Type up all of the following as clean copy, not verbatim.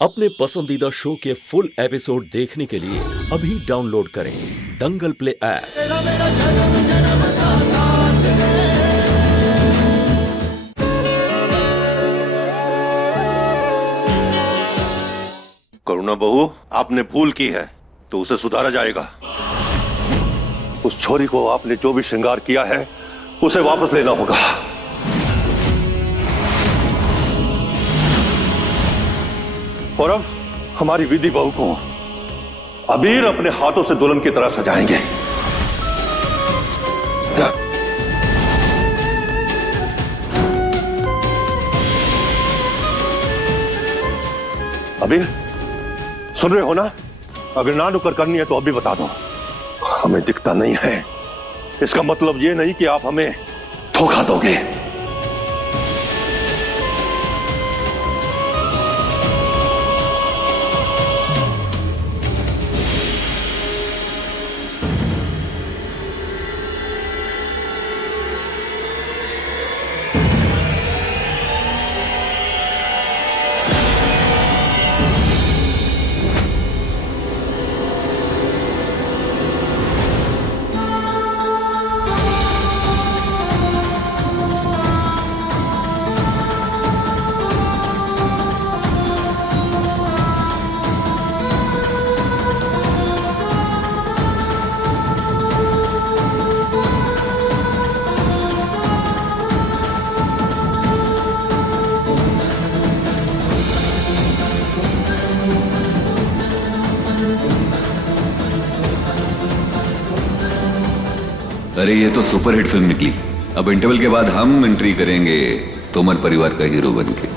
अपने पसंदीदा शो के फुल एपिसोड देखने के लिए अभी डाउनलोड करें दंगल प्ले ऐप। करुणा बहू, आपने भूल की है तो उसे सुधारा जाएगा। उस छोरी को आपने जो भी श्रृंगार किया है उसे वापस लेना होगा। और अब हमारी विधि बहू को अबीर अपने हाथों से दुल्हन की तरह सजाएंगे। अबीर, सुन रहे हो ना? अगर ना नुकर करनी है तो अभी बता दो। हमें दिखता नहीं है, इसका मतलब ये नहीं कि आप हमें धोखा दोगे। अरे ये तो सुपरहिट फिल्म निकली। अब इंटरवल के बाद हम एंट्री करेंगे तोमर परिवार का हीरो बनके।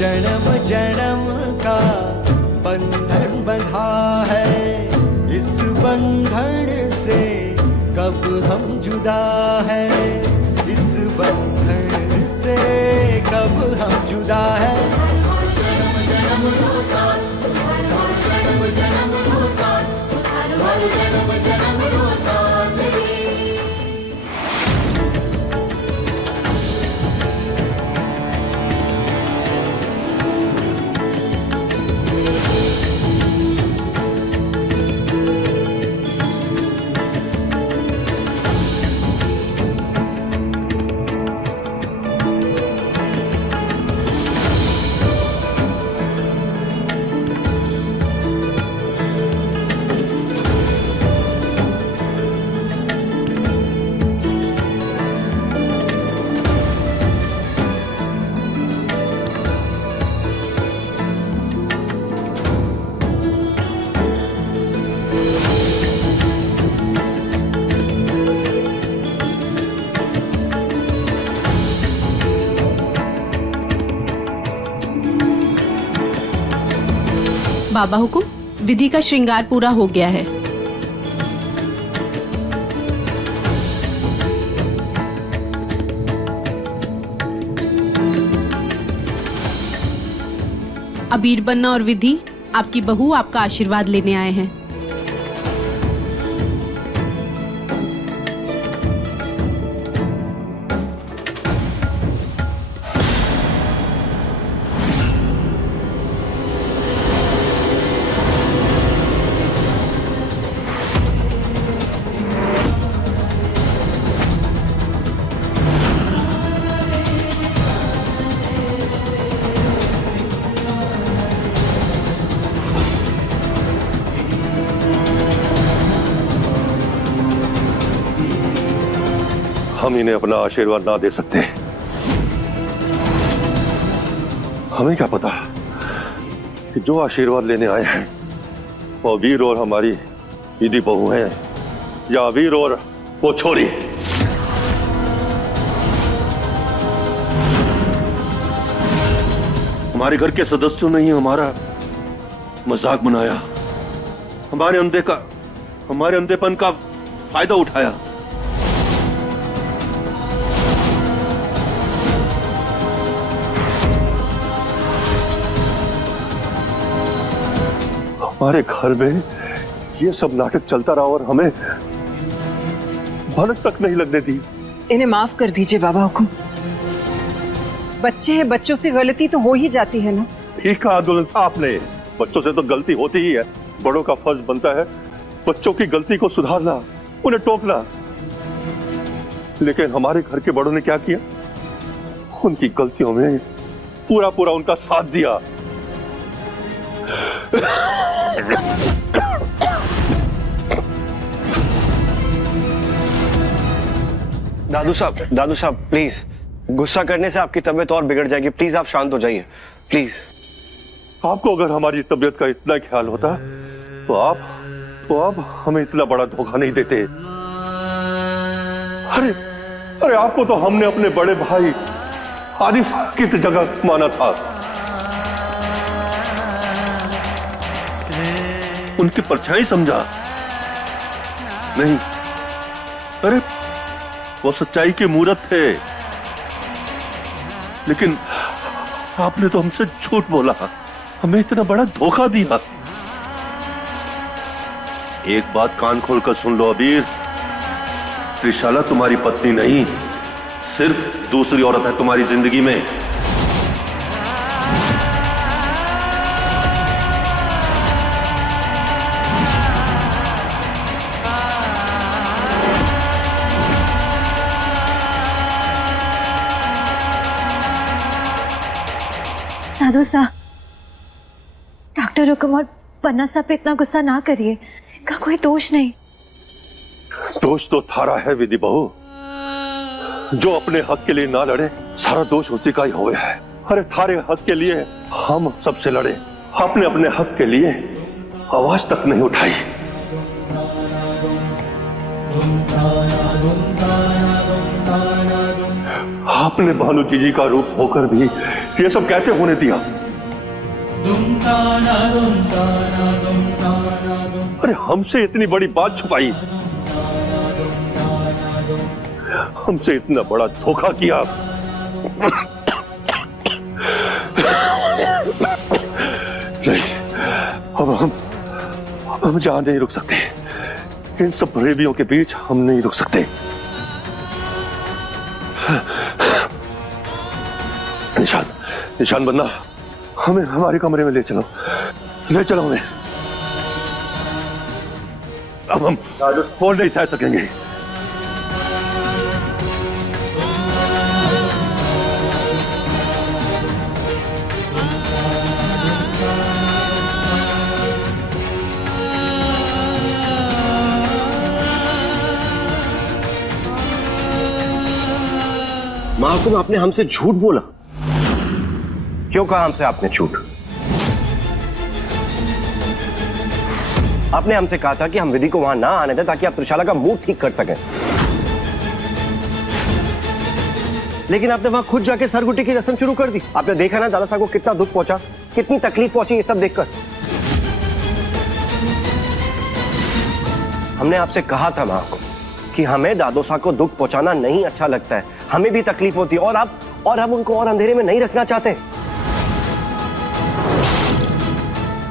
जन्म जन्म का बंधन बंधा है, इस बंधन से कब हम जुदा है, इस बंधन से कब हम जुदा है। जन्म जन्म रो साथ, जन्म जन्म रो साथ, जन्म जन्म रो साथ रे। बाबा हुकुम, विधि का श्रृंगार पूरा हो गया है। अबीर बन्ना और विधि, आपकी बहू आपका आशीर्वाद लेने आए हैं। हम इन्हें अपना आशीर्वाद ना दे सकते। हमें क्या पता कि जो आशीर्वाद लेने आए हैं वो वीर और हमारी विधि बहू है या वीर और वो छोरी। हमारे घर के सदस्यों ने ही हमारा मजाक बनाया, हमारे अंधेपन का फायदा उठाया। हमारे घर में ये सब नाटक चलता रहा और हमें भनक तक नहीं लगने दी। इन्हें माफ कर दीजिए बाबा हुकुम। बच्चे हैं, बच्चों से गलती तो हो ही जाती है ना। ठीक कहा दुल्हन आपने, बच्चों से तो गलती होती ही है। बड़ों का फर्ज बनता है बच्चों की गलती को सुधारना, उन्हें टोकना। लेकिन हमारे घर के बड़ों ने क्या किया? उनकी गलतियों में पूरा उनका साथ दिया। दादू साहब प्लीज, गुस्सा करने से आपकी तबीयत और बिगड़ जाएगी। प्लीज आप शांत हो जाइए प्लीज। आपको अगर हमारी तबीयत का इतना ख्याल होता तो आप हमें इतना बड़ा धोखा नहीं देते। अरे आपको तो हमने अपने बड़े भाई आदि की जगह माना था, उनकी परछाई समझा नहीं। अरे वो सच्चाई के मूरत थे, लेकिन आपने तो हमसे झूठ बोला, हमें इतना बड़ा धोखा दिया। एक बात कान खोलकर सुन लो अबीर, त्रिशाला तुम्हारी पत्नी नहीं, सिर्फ दूसरी औरत है तुम्हारी जिंदगी में। दादू साहब, डॉक्टर हुकुम और पन्ना साहब पे इतना गुस्सा ना करिए, इनका कोई दोष नहीं। दोष तो थारा है विधि बहू, जो अपने हक के लिए ना लड़े सारा दोष उसी का ही हो गया है। अरे थारे हक के लिए हम सबसे लड़े, आपने अपने हक के लिए आवाज तक नहीं उठाई। आपने भानु जी का रूप होकर भी ये सब कैसे होने दिया? अरे हमसे इतनी बड़ी बात छुपाई, हमसे इतना बड़ा धोखा किया। नहीं, अब हम जहां नहीं रुक सकते, इन सब रेबियों के बीच हम नहीं रुक सकते। निशान बन्ना, हमें हमारे कमरे में ले चलो हमें। अब हम फोन नहीं सह सकेंगे। महाकुम, आपने हमसे झूठ बोला। क्यों कहा हमसे आपने झूठ? आपने हमसे कहा था कि हम विधि को वहां ना आने दें ताकि आप त्रिशाला का मूड ठीक कर सकें, लेकिन आपने वहां खुद जाके सरगुटी की रस्म शुरू कर दी। आपने देखा ना दादा साहब को कितना दुख पहुंचा, कितनी तकलीफ पहुंची ये सब देखकर। हमने आपसे कहा था माँ को कि हमें दादो साहब को दुख पहुंचाना नहीं अच्छा लगता है, हमें भी तकलीफ होती है, और अब उनको और अंधेरे में नहीं रखना चाहते।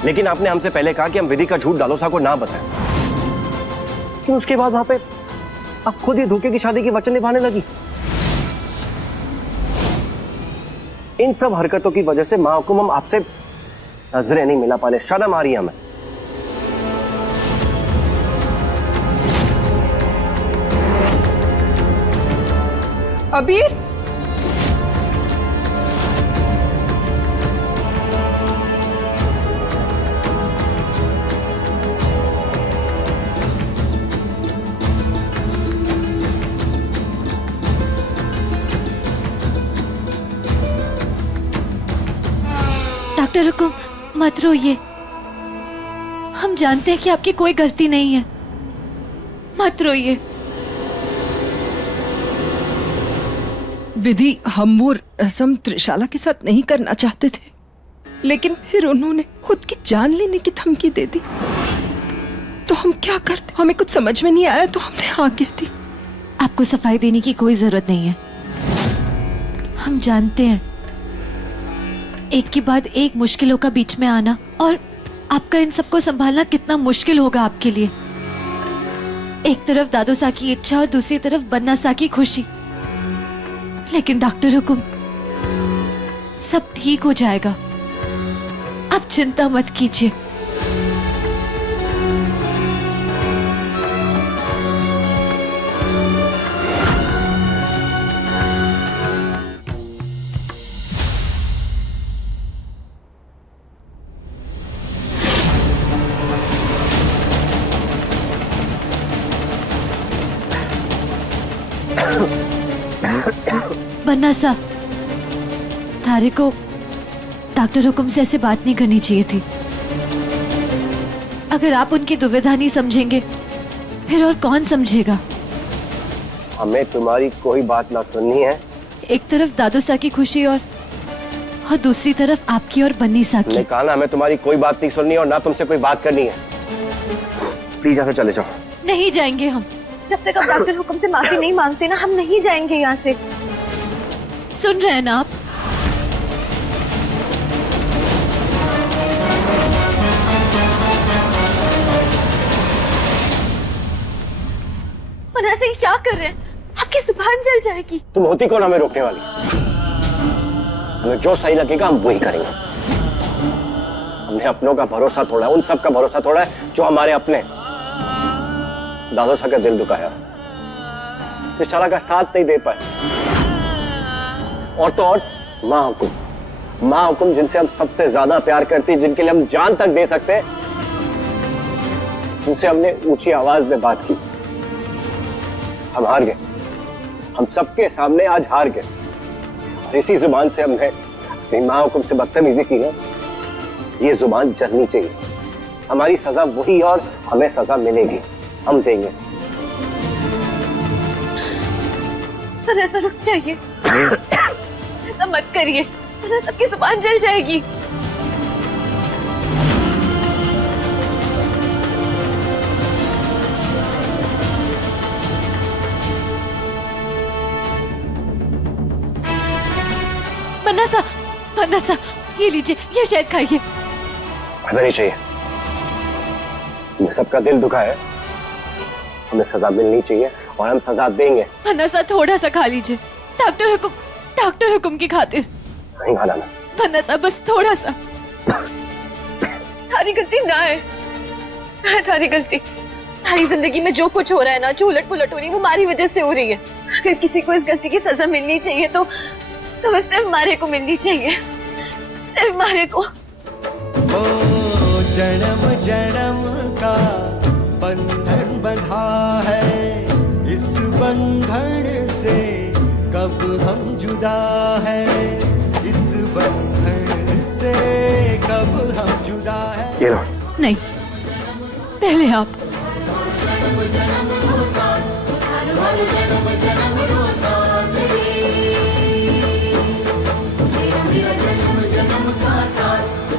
लेकिन आपने हमसे पहले कहा कि हम विधि का झूठ दादो साहब को ना बताएं। लेकिन उसके बाद वहां पे अब खुद ही धोखे की शादी की वचन निभाने लगी। इन सब हरकतों की वजह से माँ हुकुम हम आपसे नजरें नहीं मिला पाने, शर्म आ रही है हमें। अबीर, डॉक्टर हुकुम, मत रोइए। हम जानते हैं कि आपकी कोई गलती नहीं है, मत रोइए। विधि, हम वो रस्म त्रिशाला के साथ नहीं करना चाहते थे, लेकिन फिर उन्होंने खुद की जान लेने की धमकी दे दी, तो हम क्या करते? हमें कुछ समझ में नहीं आया तो हमने हाँ कह दी। आपको सफाई देने की कोई जरूरत नहीं है। हम जानते हैं एक के बाद एक मुश्किलों का बीच में आना, और आपका इन सबको संभालना कितना मुश्किल होगा आपके लिए। एक तरफ दादो सा की इच्छा और दूसरी तरफ बन्ना सा की खुशी। लेकिन डॉक्टर हुकुम, सब ठीक हो जाएगा, आप चिंता मत कीजिए। बन्ना सा, थारे को डॉक्टर हुकुम से ऐसे बात नहीं करनी चाहिए थी। अगर आप उनकी दुविधा नहीं समझेंगे, फिर और कौन समझेगा? हमें तुम्हारी कोई बात ना सुननी है। एक तरफ दादो सा की खुशी और दूसरी तरफ आपकी और बन्नी सा की। मैंने कहा ना, हमें तुम्हारी कोई बात नहीं सुननी है और ना तुमसे कोई बात करनी है। प्लीज यहाँ से चले जाओ। नहीं जाएंगे हम। जब तक आप डॉक्टर हुकुम से माफी नहीं मांगते ना, हम नहीं जाएंगे यहाँ से। सुन रहे हैं ना आप? मना से क्या कर रहे हैं? आपकी जुबान जल जाएगी। तुम होती कौन हमें रोकने वाली? हमें जो सही लगेगा हम वही करेंगे। हमने अपनों का भरोसा तोड़ा है, उन सब का भरोसा तोड़ा है जो हमारे अपने। दादो सा का दिल दुखाया, त्रिशाला का साथ नहीं दे पाए, और तो और माँ हुकुम जिनसे हम सबसे ज्यादा प्यार करती, जिनके लिए हम जान तक दे सकते, उनसे हमने ऊंची आवाज में बात की। हम हार गए, हम सबके सामने आज हार गए, और इसी जुबान से हमने माँ हुकुम से बदतमीजी की है। ये जुबान चलनी चाहिए। हमारी सजा वही, और हमें सजा मिलेगी, हम देंगे। पर ऐसा रुक जाइए, ऐसा मत करिए, वरना सबकी जुबान जल जाएगी। बन्ना सा, ये लीजिए, ये शायद खाइए। हमें नहीं चाहिए। हमें सबका दिल दुखा है, हमें सजा मिलनी चाहिए और हम सजा देंगे। बन्ना सा, थोड़ा सा खा लीजिए। डॉक्टर हुकुम की खातिर। नहीं खाना ना। बन्ना सा, बस थोड़ा सा। थारी गलती ना है, थारी गलती। थारी जिंदगी में जो कुछ हो रहा है ना, जो उलट पुलट हो रही है, वो हमारी वजह से हो रही है। अगर किसी को इस गलती की सजा मिलनी चाहिए तो सिर्फ मारे को मिलनी चाहिए, सिर्फ मारे को। ओ जन्म जन्म का बंधन बंधा है, इस बंधन से कब हम जुदा है, इस बंधन से कब हम जुदा है। ये लो। नहीं, पहले आप।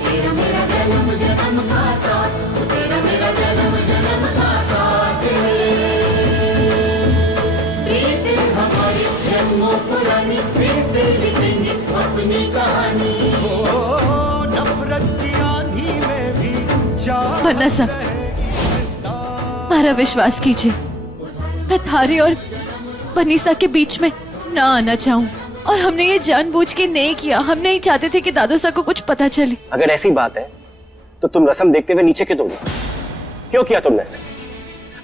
तेरा मेरा जन्म जन्म का साथ, तेरा मेरा जन्म जन्म का साथ। वरना सब हमारा विश्वास कीजिए, मैं थारे और बनीसा के बीच में ना आना चाहूँ। और हमने ये जानबूझ के नहीं किया, हम नहीं चाहते थे कि दादू सा को कुछ पता चले। अगर ऐसी बात है तो तुम रस्म देखते हुए नीचे क्यों गई? क्यों किया तुमने ऐसे?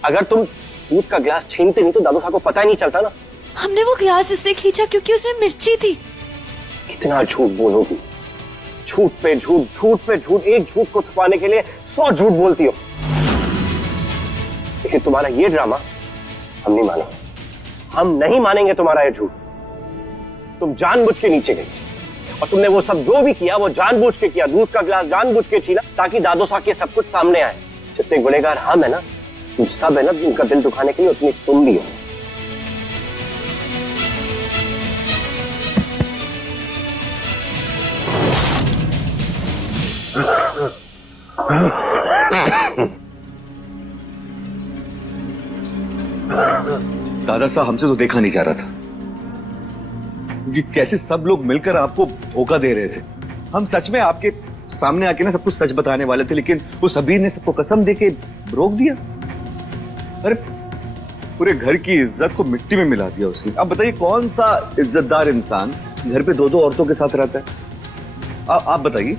अगर तुम दूध का गिलास छीनते नहीं तो दादू साहब को पता ही नहीं चलता ना। हमने वो गिलास इसलिए खींचा क्योंकि उसमें मिर्ची थी। कितना झूठ बोलोगी? झूठ पे झूठ, झूठ पे झूठ, एक झूठ को छुपाने के लिए 100 झूठ बोलती हो। लेकिन तुम्हारा ये ड्रामा हम नहीं मानेंगे, हम नहीं मानेंगे तुम्हारा ये झूठ। तुम जानबूझ के नीचे गई और तुमने वो सब जो भी किया वो जानबूझ के किया। दूध का गिलास जानबूझ के छीना ताकि दादू साहब के सब कुछ सामने आए। जितने गुनहगार हम है ना, तुम सब है ना, उनका दिल दुखाने के लिए उतनी तुम भी हो। दादा साहब, हमसे तो देखा नहीं जा रहा था कि कैसे सब लोग मिलकर आपको धोखा दे रहे थे। हम सच में आपके सामने आके ना सब कुछ सच बताने वाले थे, लेकिन उस अबीर ने सबको कसम देके रोक दिया। अरे पूरे घर की इज्जत को मिट्टी में मिला दिया उसने। अब बताइए कौन सा इज्जतदार इंसान घर पे 2-2 औरतों के साथ रहता है? आप बताइए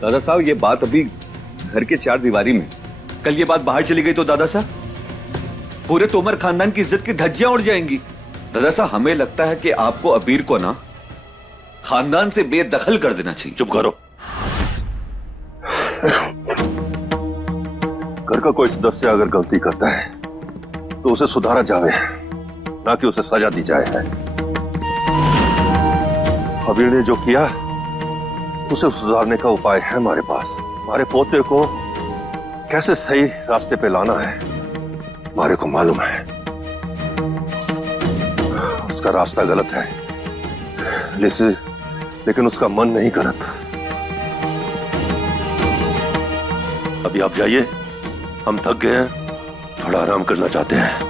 दादा साहब, ये बात अभी घर के 4 दीवारी में, कल ये बात बाहर चली गई तो दादा साहब पूरे तोमर खानदान की इज्जत की धज्जियां उड़ जाएंगी। दादा साहब, हमें लगता है कि आपको अबीर को ना खानदान से बेदखल कर देना चाहिए। चुप करो। घर का कोई सदस्य अगर गलती करता है तो उसे सुधारा जाए, ना कि उसे सजा दी जाए। अबीर ने जो किया उसे सुधारने का उपाय है हमारे पास। हमारे पोते को कैसे सही रास्ते पे लाना है हमारे को मालूम है। उसका रास्ता गलत है, लेकिन उसका मन नहीं गलत। अभी आप जाइए, हम थक गए हैं, थोड़ा आराम करना चाहते हैं।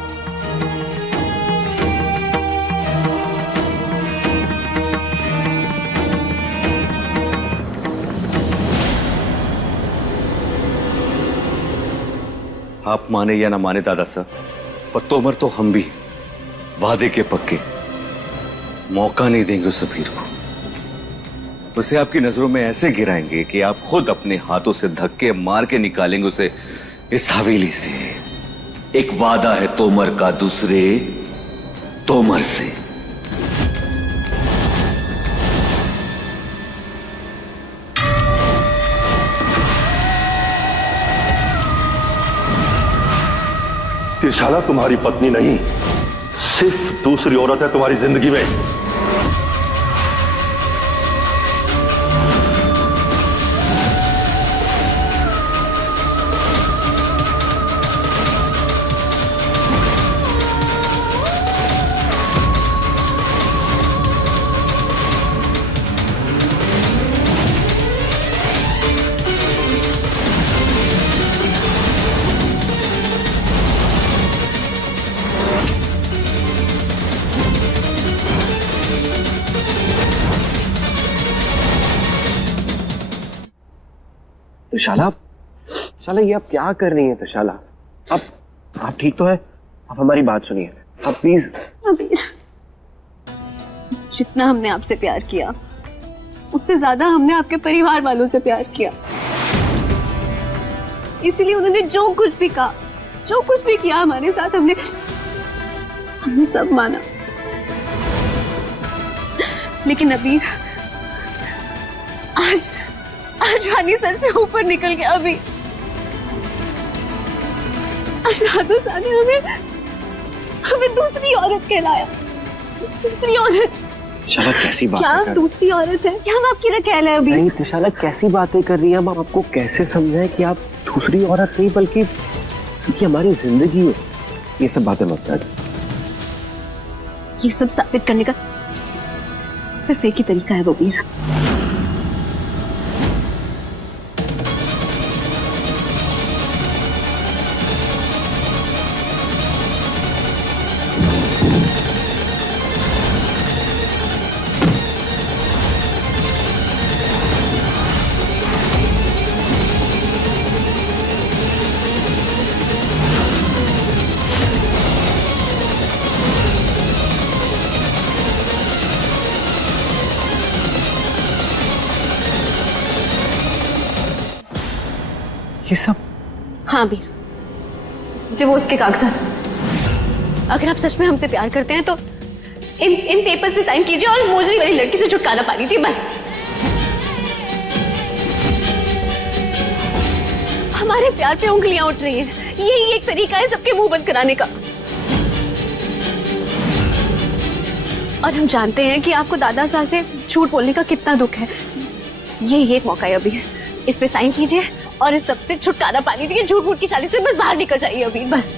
आप माने या ना माने दादा साहब, पर तोमर तो हम भी वादे के पक्के। मौका नहीं देंगे उस अबीर को। उसे आपकी नजरों में ऐसे गिराएंगे कि आप खुद अपने हाथों से धक्के मार के निकालेंगे उसे इस हवेली से। एक वादा है तोमर का दूसरे तोमर से। त्रिशाला तुम्हारी पत्नी नहीं, सिर्फ दूसरी औरत है तुम्हारी जिंदगी में। तशाला ये आप क्या कर रही हैं? तशाला, आप ठीक तो है? आप हमारी बात सुनिए, आप प्लीज। अबीर, जितना हमने आपसे प्यार किया उससे ज्यादा हमने आपके परिवार वालों से प्यार किया। इसीलिए उन्होंने जो कुछ भी कहा, जो कुछ भी किया हमारे साथ, हमने सब माना। लेकिन अबीर, आज वानी सर से ऊपर निकल गया। अभी आज दादू साहब ने हमें दूसरी औरत कहलाया। दूसरी औरत? तशाला कैसी बात क्या कर? दूसरी औरत है? क्या हम आपकी रखेल है अभी? नहीं तशाला, कैसी बातें कर रही हैं? हम आपको कैसे समझाएं कि आप दूसरी औरत नहीं बल्कि हमारी जिंदगी है। ये सब बातें मत कर। ये सब साबित करने का सिर्फ एक ही तरीका है बबीर। ये सब? हाँ वीर, जो वो उसके कागजात। अगर आप सच में हमसे प्यार करते हैं तो इन पेपर्स पे साइन कीजिए और इस मोजरी वाली लड़की से छुटकारा पा लीजिए बस। हमारे प्यार पे उंगलियां उठ रही हैं, यही एक तरीका है सबके मुंह बंद कराने का। और हम जानते हैं कि आपको दादा साहब से झूठ बोलने का कितना दुख है। यही एक मौका है अभी, इस पे साइन कीजिए और इस सबसे छुटकारा पा लीजिए। झूठ मूठ की शादी से बस बाहर निकल जाइए अभी बस।